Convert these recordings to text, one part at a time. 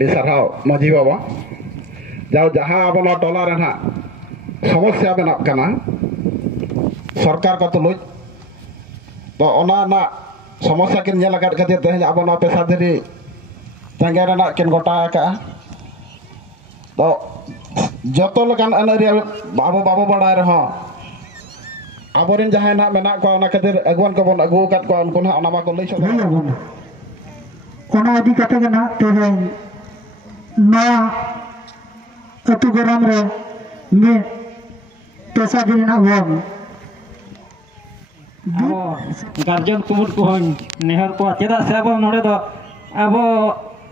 ᱟᱹᱰᱤ ᱥᱟᱨᱦᱟᱣ ᱢᱟᱹᱡᱷᱤ ᱵᱟᱵᱟ ᱡᱟᱣ ᱡᱟᱦᱟᱸ ᱟᱵᱚ ᱱᱚᱣᱟ ᱴᱚᱞᱟ ᱨᱮ ᱱᱟᱦᱟᱜ ᱥᱚᱢᱚᱥᱥᱟ ᱵᱮᱱᱟᱜ ᱠᱟᱱᱟ ᱥᱚᱨᱠᱟর ᱠᱚ ᱛᱩᱞᱩᱡ ᱛᱚ ᱚᱱᱟ ᱨᱮᱱᱟᱜ ᱥᱚᱢᱚᱥᱥᱟ ᱠᱤᱱ ᱧᱮᱞ ᱟᱠᱟᱫ ᱠᱷᱟᱹᱛᱤᱨ ᱛᱮᱦᱮᱧ ᱟᱵᱚ ᱱᱚᱣᱟ ᱯᱮᱥᱟᱫᱷᱤᱨᱤ ᱛᱟᱸᱜᱮ ᱨᱮᱱᱟᱜ ᱠᱤᱱ ᱜᱚᱴᱟ ᱟᱠᱟᱜᱼᱟ ᱛᱚ ᱡᱚᱛᱚ ᱞᱮᱠᱟᱱ ᱟᱹᱱᱼᱟᱹᱨᱤ ᱟᱵᱚ ᱵᱟᱵᱚ ᱵᱟᱲᱟᱭ ᱨᱮᱦᱚᱸ ᱟᱵᱚᱨᱮᱱ ᱡᱟᱦᱟᱸᱭ ᱱᱟᱦᱟᱜ ᱢᱮᱱᱟᱜ ᱠᱚᱣᱟ ᱚᱱᱟ ᱠᱷᱟᱹᱛᱤᱨ ᱟᱹᱜᱩᱣᱟᱱ ᱠᱚᱵᱚᱱ ᱟᱹᱜᱩ ᱟᱠᱟᱫ ᱠᱚᱣᱟ ᱩᱱᱠᱩ ᱱᱟᱦᱟᱜ ᱚᱱᱟ ᱢᱟᱠᱚ ᱞᱟᱹᱭ ᱥᱚᱫᱚᱨ ᱚᱱᱟ ᱤᱫᱤ ᱠᱟᱛᱮ ᱜᱮ ᱱᱟᱦᱟᱜ ᱛᱮᱦᱮᱧ ᱱᱚᱣᱟ ᱟᱹᱛᱩ ᱜᱚᱨᱟᱢ ᱨᱮ ᱢᱤᱫ ᱯᱮᱥᱟᱫᱷᱤᱨᱤ ᱨᱮᱱᱟᱜ ᱵᱚᱱ ᱟᱵᱚ ᱜᱟᱨᱡᱮᱱ ᱠᱩᱢᱩᱴ ᱠᱚᱦᱚᱸ ᱱᱮᱦᱚᱨ ᱠᱚᱣᱟ ᱪᱮᱫᱟᱜ ᱥᱮ ᱟᱵᱚ ᱱᱚᱰᱮ ᱫᱚ ᱟᱵᱚ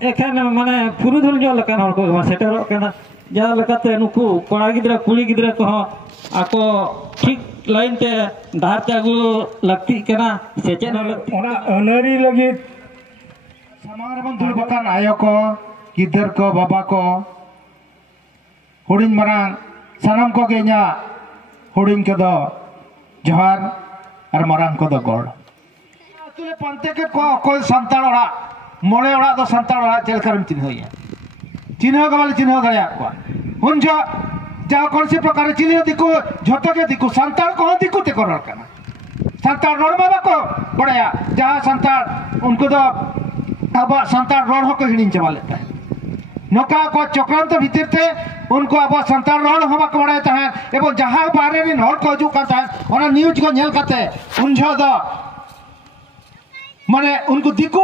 ᱮᱠᱷᱟᱱ ᱢᱟᱱᱮ ᱯᱩᱨᱩᱫᱷᱩᱞ ᱧᱚᱜ ᱞᱮᱠᱟᱱ ᱦᱚᱲ ᱠᱚ ᱥᱮᱴᱮᱨᱚᱜ ᱠᱟᱱᱟ ᱡᱟᱦᱟᱸ ᱞᱮᱠᱟᱛᱮ ᱱᱩᱠᱩ ᱠᱚᱲᱟ ᱜᱤᱫᱽᱨᱟᱹ ᱠᱩᱲᱤ ᱜᱤᱫᱽᱨᱟᱹ ᱠᱚᱦᱚᱸ ᱟᱠᱚ ᱴᱷᱤᱠ ᱞᱟᱭᱤᱱ ᱛᱮ ᱰᱟᱦᱟᱨ ᱛᱮ ᱟᱹᱜᱩ ᱞᱟᱹᱠᱛᱤᱜ ᱠᱟᱱᱟ ᱥᱮᱪᱮᱫ ᱦᱚᱸ ᱚᱱᱟ ᱟᱹᱱᱟᱹᱨᱤ ᱞᱟᱹᱜᱤᱫ ᱥᱟᱢᱟᱝ ᱨᱮᱵᱚᱱ ᱫᱩᱲᱩᱵ ᱟᱠᱟᱱ ᱟᱭᱳ ᱠᱚ ᱜᱤᱫᱟᱹᱨ ᱠᱚ ᱵᱟᱵᱟ ᱠᱚ ᱦᱩᱰᱤᱧ ᱢᱟᱨᱟᱝ ᱥᱟᱱᱟᱢ ᱠᱚᱜᱮ ᱤᱧᱟᱹᱜ ᱦᱩᱰᱤᱧ ᱠᱚᱫᱚ ᱡᱚᱦᱟᱨ ᱟᱨ ᱢᱟᱨᱟᱝ ᱠᱚᱫᱚ ᱜᱚᱲ ᱟᱹᱛᱩ ᱨᱮ ᱯᱟᱱᱛᱮ ᱠᱮᱫ ᱠᱚ ᱚᱠᱚᱭ ᱥᱟᱱᱛᱟᱲ ᱚᱲᱟᱜ ᱢᱚᱬᱮ ᱚᱲᱟᱜ ᱫᱚ ᱥᱟᱱᱛᱟᱲ ᱚᱲᱟᱜ ᱪᱮᱫ ᱞᱮᱠᱟᱨᱮᱢ ᱪᱤᱱᱦᱟᱹᱣᱮᱭᱟ ᱪᱤᱱᱦᱟᱹᱣ ᱜᱮ ᱵᱟᱞᱮ ᱪᱤᱱᱦᱟᱹᱣ ᱫᱟᱲᱮᱭᱟᱜ ᱠᱚᱣᱟ ᱩᱱ ᱡᱚᱦᱚᱜ ᱡᱟᱦᱟᱸ ᱠᱚᱱᱥᱤ ᱯᱨᱚᱠᱟᱨ ᱪᱤᱱᱦᱟᱹ ᱫᱤᱠᱩ ᱡᱷᱚᱛᱚ ᱜᱮ ᱫᱤᱠᱩ ᱥᱟᱱᱛᱟᱲ ᱠᱚᱦᱚᱸ ᱫᱤᱠᱩ ᱛᱮᱠᱚ ᱨᱚᱲ ᱠᱟᱱᱟ ᱥᱟᱱᱛᱟᱲ ᱨᱚᱲ ᱢᱟ ᱵᱟᱠᱚ ᱵᱟᱲᱟᱭᱟ ᱡᱟᱦᱟᱸ ᱥᱟᱱᱛᱟᱲ ᱩᱱᱠᱩ ᱫᱚ ᱟᱵᱚᱣᱟᱜ ᱥᱟᱱᱛᱟᱲ ᱨᱚᱲ ᱦᱚᱸᱠᱚ ᱦᱤᱲᱤᱧ ᱪᱟᱵᱟ ᱞᱮᱫ ᱛᱟᱦᱮᱸᱫ ᱱᱚᱝᱠᱟ ᱠᱚ ᱪᱚᱠᱨᱟᱱᱛᱚ ᱵᱷᱤᱛᱤᱨ ᱛᱮ ᱩᱱᱠᱩ ᱟᱵᱚᱣᱟᱜ ᱥᱟᱱᱛᱟᱲ ᱨᱚᱲ ᱦᱚᱸ ᱵᱟᱠᱚ ᱵᱟᱲᱟᱭ ᱛᱟᱦᱮᱸᱫ ᱮᱵᱚᱝ ᱡᱟᱦᱟᱸ ᱵᱟᱦᱨᱮ ᱨᱮᱱ ᱦᱚᱲ ᱠᱚ ᱦᱤᱡᱩᱜ ᱠᱟᱱ ᱛᱟᱦᱮᱸᱫ ᱚᱱᱟ ᱱᱤᱭᱩᱡᱽ ᱠᱚ ᱧᱮᱞ ᱠᱟᱛᱮ ᱩᱱ ᱡᱚᱦᱚᱜ ᱫᱚ ᱢᱟᱱᱮ ᱩᱱᱠᱩ ᱫᱤᱠᱩ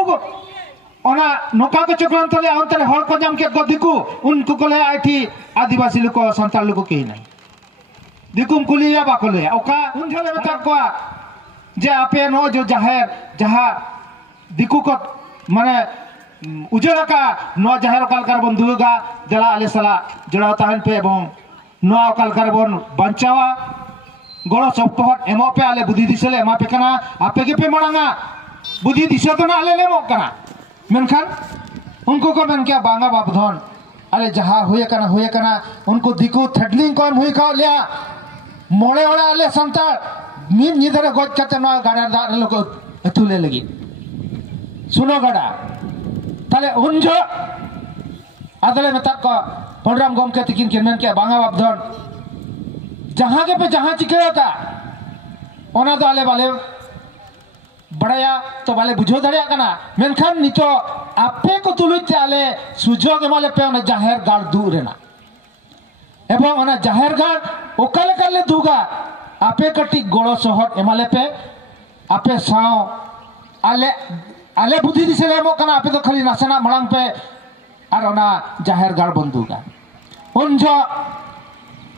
ᱚᱱᱟ ᱱᱚᱝᱠᱟ ᱠᱚ ᱪᱚᱠᱨᱟᱱᱛᱚ ᱞᱮᱫᱟ ᱚᱱᱛᱮ ᱨᱮ ᱦᱚᱲ ᱠᱚ ᱧᱟᱢ ᱠᱮᱫ ᱠᱚ ᱫᱤᱠᱩ ᱩᱱᱠᱩ ᱠᱚ ᱞᱟᱹᱭᱟ ᱟᱭᱴᱷᱤ ᱟᱹᱫᱤᱵᱟᱹᱥᱤ ᱞᱩᱠᱚ ᱥᱟᱱᱛᱟᱲ ᱞᱩᱠᱚ ᱠᱤᱱᱟ ᱫᱤᱠᱩᱢ ᱠᱩᱞᱤᱭᱟ ᱵᱟᱠᱚ ᱞᱟᱹᱭᱟ ᱚᱠᱟ ᱩᱱ ᱡᱚᱦᱚᱜ ᱞᱮ ᱢᱮᱛᱟ ᱠᱚᱣᱟ ᱡᱮ ᱟᱯᱮ ᱱᱚᱜᱼᱚᱭ ᱡᱮ ᱡᱟᱦᱮᱨ ᱡᱟᱦᱟᱸ ᱫᱤᱠᱩ ᱠᱚ ᱢᱟᱱᱮ उजड़ का नवा जाहेर ओकालकार बन दुगा दला आले साला जड़ा ताहन पे एवं नवा ओकालकार बन बंचावा गड़ो सप्ताह एमो पे आले बुद्धि दिशा ले एमा पे कना आपे के पे मणांगा बुद्धि दिशा तो ना आले ले मो कना मेनखान उनको को मेन क्या बांगा बाबधन आले जहां हुए कना उनको दिकु थडलिंग को हुई का लिया मोड़े ओड़ा आले संता मिन निधरे गोज कते नवा गाड़ा दा लोग अतुले लगी सुनो गड़ा ताले उनजो आदले में तक को पंडराम गोम के तिकिन के मेन के बांगा बाबधन जहां के पे जहां चिके का ओना दो आले वाले बड़ाया तो वाले बुझो दड़िया कना मेनखान नितो आपे को तुलुते आले सुजोग एमाले पे ओना जाहेर गाड़ दूर रेना एवं ओना जाहेर गाड़ ओकाले काले दुगा आपे कटी गोड़ो सोहर एमाले पे आपे साव आले आले बुद्धि दिसे ले मो कना आपे तो खाली नासना मड़ांग पे और ओना जाहेर गाड़ बंदुगा उनजो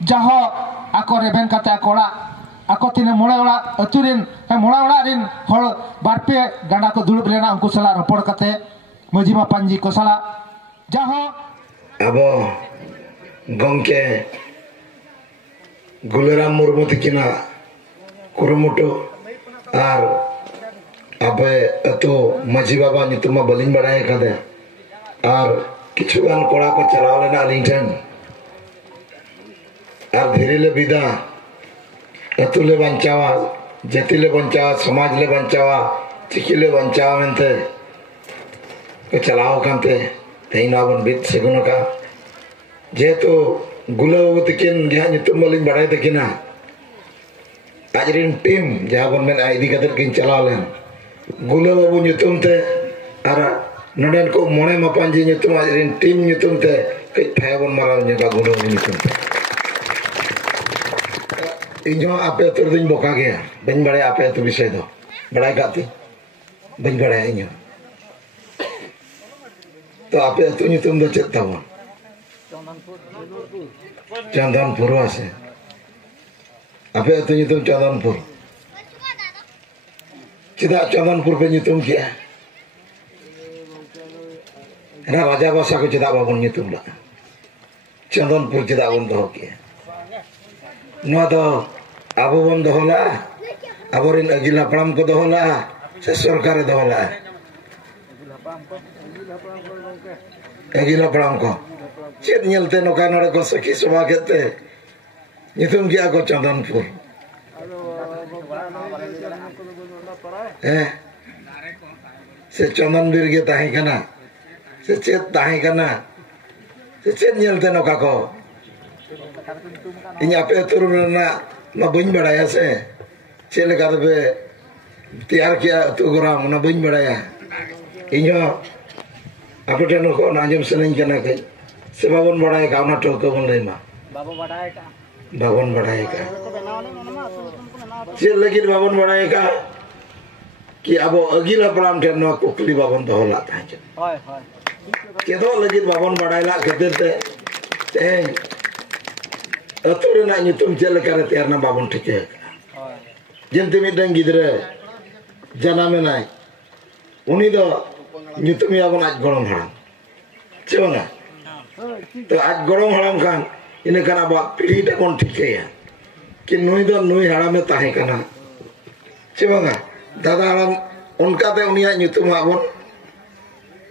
जाहो आको रेबेन काते आकोड़ा आको तिने मोड़ा ओड़ा अतुरिन मोड़ा ओड़ा रिन हर बारपे गांडा को दुड़ुब लेना उनको सला रपड़ काते मजिमा पांजी को सला जाहो अबो गंके गुलेराम मुर्मू तिकिना कुरुमुटु आर अबे अतो मजी बाबा नितुमा बलिंग बड़ाए कादे आर किछुगान कोड़ा को चलाव लेना लिंटन आर धीरे ले बिदा अतु ले बंचावा जाति ले बंचावा समाज ले बंचावा चिकी ले बंचावा मेनते को चलाव कांते तेना बन बित सेगुन का जेतु गुलाव तिकिन जहां नितुम बलिंग बड़ाए तकिना आजरिन टीम जहां बन मेन आईडी कदर किन चलाव लेन गुलाव बु नितुम ते आर नडन को मोने मापांजी नितुम आजरिन टीम नितुम ते कई थाय बन मारा निका गुलाव नितुम ते ᱤᱧ ᱦᱚᱸ ᱟᱯᱮ ᱟᱹᱛᱩ ᱨᱮᱫᱚᱧ ᱵᱚᱠᱟ ᱜᱮᱭᱟ ᱵᱟᱹᱧ ᱵᱟᱲᱟᱭᱟ ᱟᱯᱮ ᱟᱹᱛᱩ ᱵᱤᱥᱚᱭ ᱫᱚ ᱵᱟᱲᱟᱭ ᱠᱟᱜ ᱛᱤᱧ ᱵᱟᱹᱧ ᱵᱟᱲᱟᱭᱟ ᱤᱧ ᱦᱚᱸ ᱛᱚ ᱟᱯᱮ ᱟᱹᱛᱩ ᱧᱩᱛᱩᱢ ᱫᱚ ᱪᱮᱫ ᱛᱟᱵᱚᱱ ᱪᱚᱱᱫᱚᱱᱯᱩᱨ ᱥᱮ ᱟᱯᱮ ᱟᱹᱛᱩ ᱧᱩᱛᱩᱢ ᱪᱚᱱᱫᱚᱱᱯᱩर ᱪᱮᱫᱟᱜ ᱪᱚᱱᱫᱚᱱᱯᱩर ᱯᱮ ᱧᱩᱛᱩᱢ ᱠᱮᱜᱼᱟ राजा भाषा को चेदा बाबन nyutum ला चंदनपुर चेदा बन दोहो के नवा दो आबो बन दोहो ला आबोरिन अगिल हापड़ाम को दोहो ला से सरकार दोहो ला अगिल हापड़ाम को चेद नेलते नोका नोड़े को सखी सभा केते nyutum किया को चंदनपुर से चंदनबीर के ताही कना से चेत ताही कना से चेत नेलते नोका को इन आपे अतुर ना ना बइन बड़ाया से चेले का तबे तैयार किया अतु गोराम ना बइन बड़ाया इन्हो आपे टेनो को नाजम सनें कना के से बाबन बड़ाया का ना टोको बन लेमा बाबन बड़ाया का चेत लगिर बाबन बड़ाया का कि अबो अगिल हापड़ाम ठेन नवा कुकली बाबन दोहला था चेदो लगिर बाबन बड़ायला खातिर ते तेन अतु रेना nyutum चेद लेका रे तैयार ना बाबन ठिके जेंते मिदन गिदरे जनामेनाय उनी दो nyutum याबन आज गरम हाड़ाम चेवना तो आज गरम हाड़ाम खान इने काना बा पीढ़ी टा कोन ठिकेया कि नुई दो नुई हाड़ामे ताहे काना चेवना दादा हाड़ाम उनका ते उनिया nyutum आबन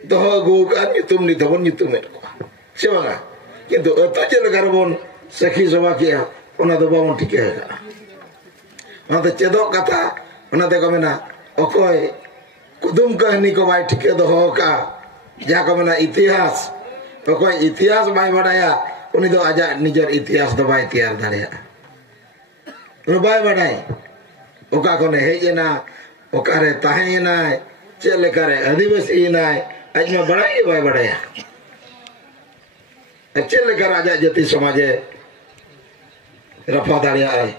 दोहो अगु का nyutum नि दोबन nyutum एट को चेवना किंतु अतु चेद लेका रेबन सखी सभा किया उना दो बाबन ठिकेया ओनाते चेदो कथा ओनाते को मेना अकोय कुदुम कहानी को बाय ठिके दोहो का जा को मेना इतिहास अकोय इतिहास बाय बड़ाया उनी दो आजा निजर इतिहास दो बाय तैयार दाड़िया उन बाय बड़ाय ओका कोने हेजेना ओकारे ताहेना चेद लेका रे आदिवासी नाय आज में बड़ाय बाय बड़ाया चेद लेका राजा जाति समाजे रफा दाड़िया आय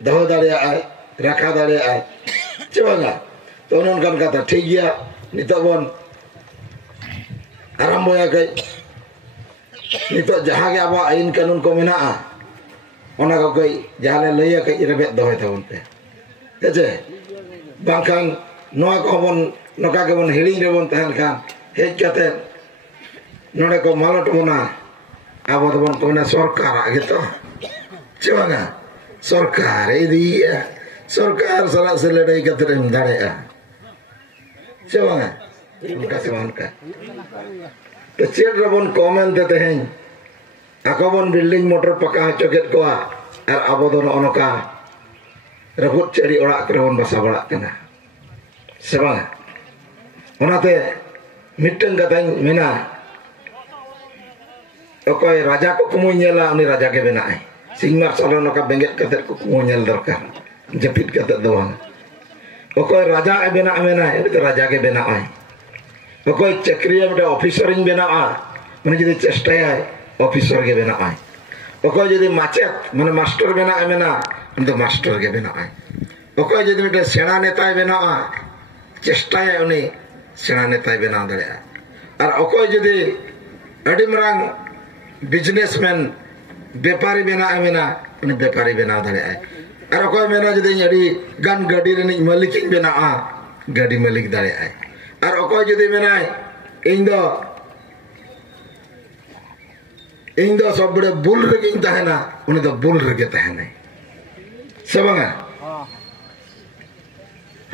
दोहो दाड़िया आय रखा दाड़िया आय चेवना तो उनका कथा ठीक गया नितो बन आरंभया के नितो जहां के आबा आईन कानून को मेना ओना को कई जहां ले लैया के रेबेत दोय थाबन पे हेजे बांखान नोआ को बन नोका के बन हिलिंग रे बन तहन खान हेज कते नोडे को मालट बना आबो तो बन कोना सरकार आगे तो चेवना सरकार इदिया सरकार सला से लड़ाई कतरे दाड़ेया चेवना उनका से उनका तो चेड रबन कमेंट देते हैं आकोबन बिल्डिंग मोटर पका चकेट को और आबो दो नोका रबुत चेड़ी ओड़ा करे बन बसा बड़ा कना सेवा ओनाते मिटन कथा मेना ओकोय राजा को कुमु नेला उनी राजा के बेनाय सिंगमार सालो नोका बेंगेट कते को कुमु नेल दरकार जपित कते दो ओकोय राजा ए बेना मेना उनी तो राजा के बेनाय ओकोय चक्रिया बटे ऑफिसर इन बेना माने जदि चेष्टाया ऑफिसर के बेनाय ओकोय जदि माचेत माने मास्टर बेना मेना उनी तो मास्टर के बेनाय ओकोय जदि बटे सेना नेता बेना चेष्टाया उनी सेना नेता बेना दड़या और ओकोय जदि अडी मरांग बिजनेसमैन व्यापारी बेना मेना उनी व्यापारी बेना दड़या और ओकोय मेना जदि अडी गान गाड़ी रे मालिक बेना गाड़ी मालिक दड़या और ओकोय जदि मेना इन दो सब बड़े बुल रेगिन तहना उनी दो बुल रेगे तहना से बांगा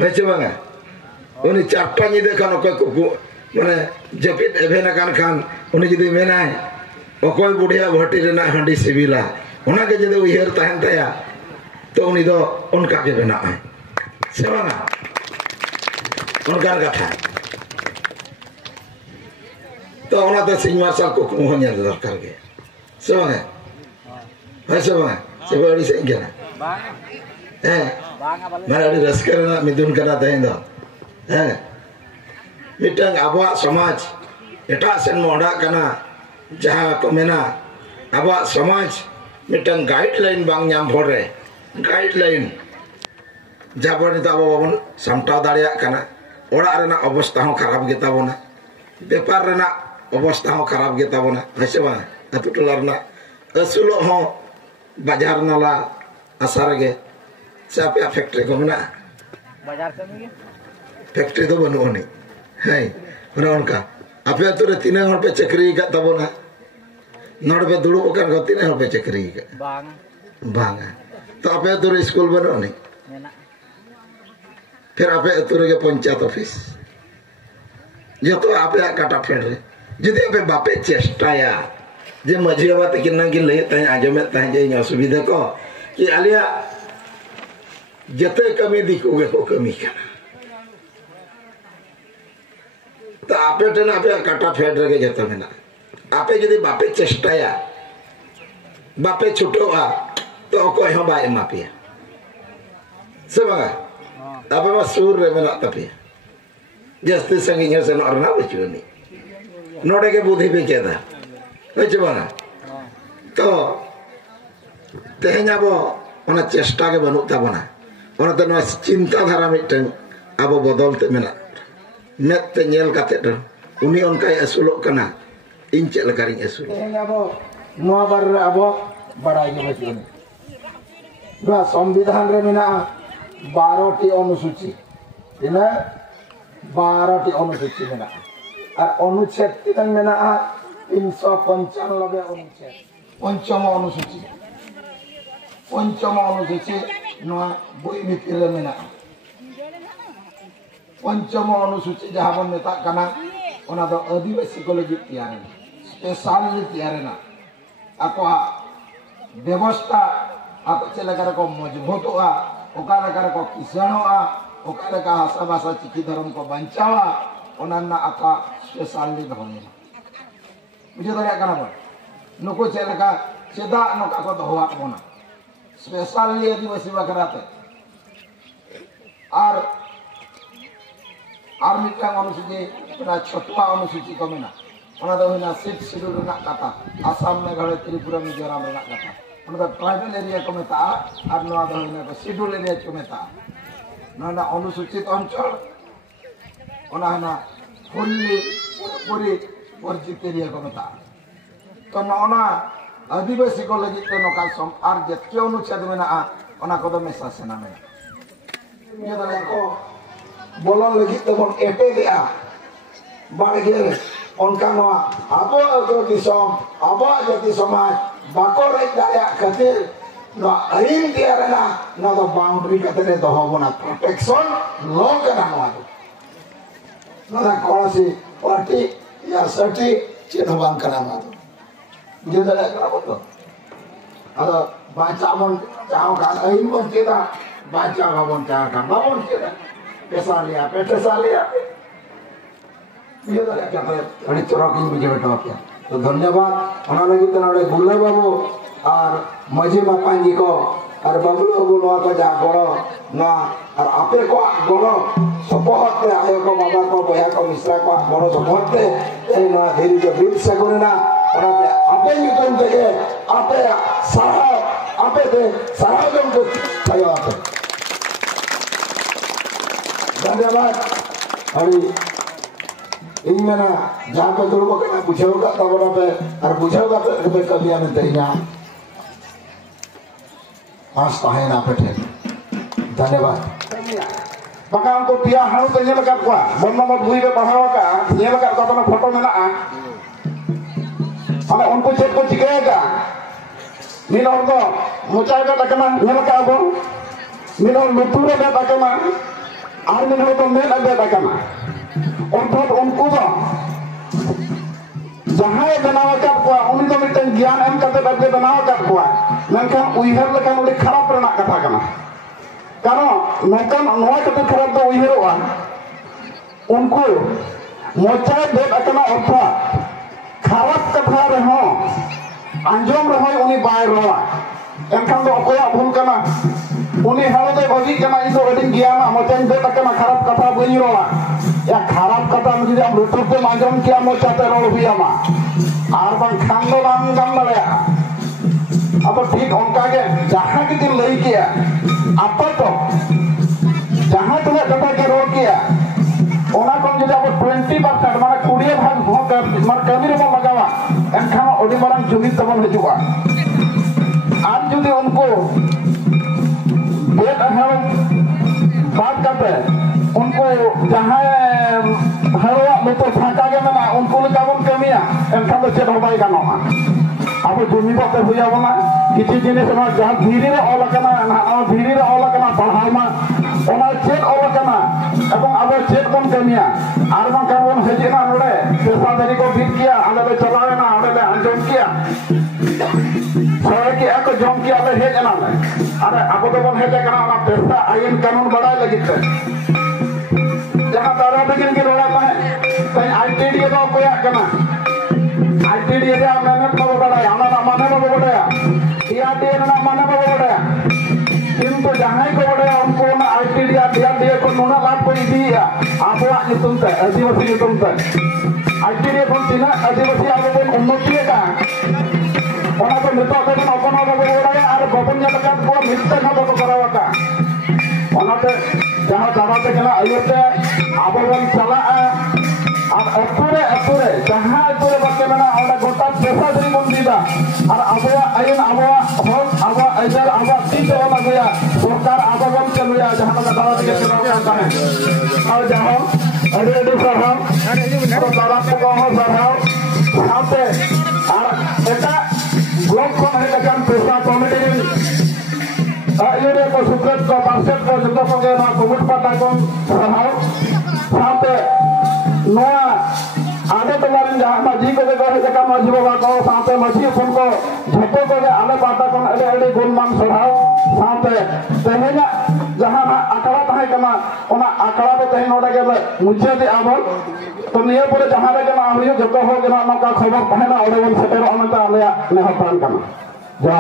है से बांगा उनी चारटा निदे खान ओकोय को माने जपित एभेना खान उनी जदि मेना ओकोय बुढ़िया भट्टी रेना हांडी सिबिला ओना के जदि उयहर तहन ताया तो उनी दो उनका के बेना से बांगा उनका कथा तो ओनाते सिंह मार्शल को कुमु नेल दरकार के से बांगा है से बांगा से बड़ी से गना माने अड़ी रस्कर ना मिदुन करा तहन दो मिटंग आबा समाज एटा सेन मोड़ा कना जहां को मेना आबा समाज मिटंग गाइडलाइन बांग नाम भोरे गाइडलाइन जाबो नित आबो बाबन सामटाव दाड़िया कना ओड़ा रेना अवस्था हो खराब गेता बोना बेपार रेना अवस्था हो खराब गेता बोना हसे बा अतु टोला रेना असुलो हो बाजार नाला आसारगे चापे फैक्ट्री को मना बाजार कमी गे फैक्ट्री तो बनो नहीं है मना उनका आपे अतु रे तीन हर पे चक्री का तबोना नोड पे दुड़ो ओकर को तीन हर पे चक्री का बांग बांग तो आपे अतु रे स्कूल बनो नहीं फिर आपे अतु रे पंचायत ऑफिस जो तो आपे काटा फेड़ रे जदि आपे बापे चेष्टाया जे मझी बाबा तकिन की लय तय आजमे तय जे असुविधा को कि आलिया जते कमी दिखोगे को कमी करना तो आपे टन आपे काटा फेड़ रे जते मेना आपे जदि बापे चेष्टाया बापे छुटोआ तो कोई हो बाय मापिया सब आपे मा सूर रे मेना तपिया जस्ती संगिया से नरना बचुनी नोडे के बुद्धि पे केदा बचबना तो तेहन अब ओना चेष्टा के बनु ताबना ओना तो न चिंता धारा मिटन अब बदलते मेना मेते नेल काते दो उनी उनकाय असुलो कना इन चेल करिन असुल तेहन अब नोआ बार रे अब बड़ाई के बचुनी बा संविधान रे मेना 12 टी अनुसूची इना 12 टी अनुसूची मेना और अनुच्छेद तीन मेना 395 अनुच्छेद पंचम अनुसूची नोआ बोई भितर रे मेना पंचम अनुसूची जहां बन मेता कना ओना दो आदिवासी को लगी तैयार है स्पेशल तैयार है आको व्यवस्था आको चलकर को मजबूतवा ओका लेकर को किसानवा ओका लेकर हासा भाषा चिकी धर्म को बंचावा ओना आका स्पेशल धोने बुझे दरिया कना बन नुको चलका चेदा नका को दोहवा बना स्पेशल आदिवासी बकराते और मिटन अनुसूची ना छोटवा अनुसूची को मेना ओना दो ना 6 शेड्यूल रना कथा आसाम मेघालय त्रिपुरा मिजोरम रना कथा ओना दो ट्राइबल एरिया को मेता और नोआ दो ना शेड्यूल एरिया को मेता ना अनुसूचित अंचल ओना ना फुल्ली पूरी वर्जित एरिया को मेता तो ना आदिवासी को लगी तो नका सम आर जत्के अनुच्छेद मेना ओना को दो मेसा सेना मेना ये दले को बोलन लगी तो बन एटे दिया बाड़गे उनका नोआ आबो अतो दिसम आबो जति समाज बाको रे दाया खातिर नो आईन दिया रेना नो दो बाउंड्री कतरे दो होबना प्रोटेक्शन लो कना नो दा कोनसी पार्टी या सर्टी चेनो बांग कना नो जे दले करा बोलो अदो बाचा मन चाओ का आईन बन चेदा बाचा बाबन चाओ का बाबन चेदा पैसा लिया ये दले क्या अड़ी चरकिन बुझे बेटा क्या तो धन्यवाद ओना लगी तो नडे गुल्ले बाबू और मजी मापांजी को और बाबू बाबू नोआ को जा गड़ो ना और आपे को गड़ो सपोहते आयो को बाबा को बया को मिश्रा को गड़ो सपोहते ए नोआ धीरे जो बिल से गुना ओना आपे युतन देगे आपे दे सारा जन को आयो आपे धन्यवाद अड़ी इन मेना जहाँ पे दुर्ग को बुझेगा तब पे और बुझेगा पे कभी हमें तेरिया आस पाए ना पे धन्यवाद बका उनको पिया हाउ तो ये लगा को बन्ना मत भूल के पढ़ावा का ये लगा को अपना फोटो में ना हमें उनको चेक को चिकेगा नील और तो मुचाई का तकना ये लगा को नील और लुटूरे का तकना आर नील तो मैं लगा तकना अर्थात उनको तो जहाँ बनाव का उन तो मिटन ज्ञान एम करते करते बनाव का लेकिन उइहर लेकिन उड़ी खराब रना कथा कना कारण नकन नोय तो खराब तो उइहरवा उनको मोचा दे अकना अर्थात खराब कथा रहो अंजम रहो उनी बाय रवा एनखान दो अकोया भूल कना उनी हालो दे बगी कना इदो अडिन ज्ञान मोचा दे अकना खराब कथा बनी रवा या खराब कथा मुझे हम लुटुर पे मांजम किया मोचाते रोल हुई आमा आर बांग खांदो बांग गम लड़या अब ठीक ठीक उनका के जहां के दिन लई किया आपातत जहां तुले कथा के रोक किया ओना को जो अब 20% माने 20 भाग माने कमी रे लगावा एनखान ओडी मारन जुमित तबन हजुआ आज जुदी उनको बेट अहम बात करते उनको जहां हरवा लुतुर फाका के मेना उनको लेकाबन कमिया एनखान तो चेद होबाई गानोआ अब जुमित हुआ बना किसी जिनिस जहाँ धीरे अलकना धीरे अलकना पढ़ामा चेद अलकना अब चेद बन कमिया और बन हजना नोड़े पेशादारी को बीत किया आले चलावेना आले आंजम किया सड़क को जम किया हेजना अरे अब तो बन हेजना पेशा आईन कानून बढ़ाए लगे जहाँ दादा बिगिन की रोड़ा है आईटीडी तो कोई आईटीडी मेहनत बाबू बढ़ाया माने बाबू बढ़ाया टीआरडी माने बाबू बढ़ाया किंतु जहां को बढ़ाया उनको आईटीडी टीआरडी को नुना लाभ को इदिया आबुआ नितुम ते आदिवासी नितुम ते आईटीडी को तीना आदिवासी आबो बन उन्नति का ओना तो नितो को अपना बाबू बढ़ाया और बबन जलका को मिलते ना बाबू करावता ओना ते जहां दादा के ना आयुते आबो बन चला और अतुरे जहां अतुरे बाते मेना और गोटा पेशादारी बन दीदा और आबुआ आयन आबुआ हक आबुआ अजर आबुआ तीन बना गया सरकार आबो बन चलुया जहां का दादा के चुनाव है और जहां अरे सरहाव और दादा को हो सरहाव साथे और एटा ब्लॉक को है लेकिन पेशा कमिटी आयुरे को सुकृत को पार्षद को जतो को ना कोमुट पाता को सरहाव साथे नोआ आगे तुम्हारे जहाँ माझी को देखो जगह माझी बाबा को साथे माझी उन को झटो को आले पाता को अड़े अड़े गुणमान सढ़ाओ साथे तेहेना जहाँ आकड़ा तहे कमा ओना आकड़ा तो तेहे नोडे के मुझे दे आबल तो निये पूरे जहाँ रे कमा हुई जतो हो जना नौका खबर तहेना ओडे बन सेटेरो अनता आले ने हतान कमा जा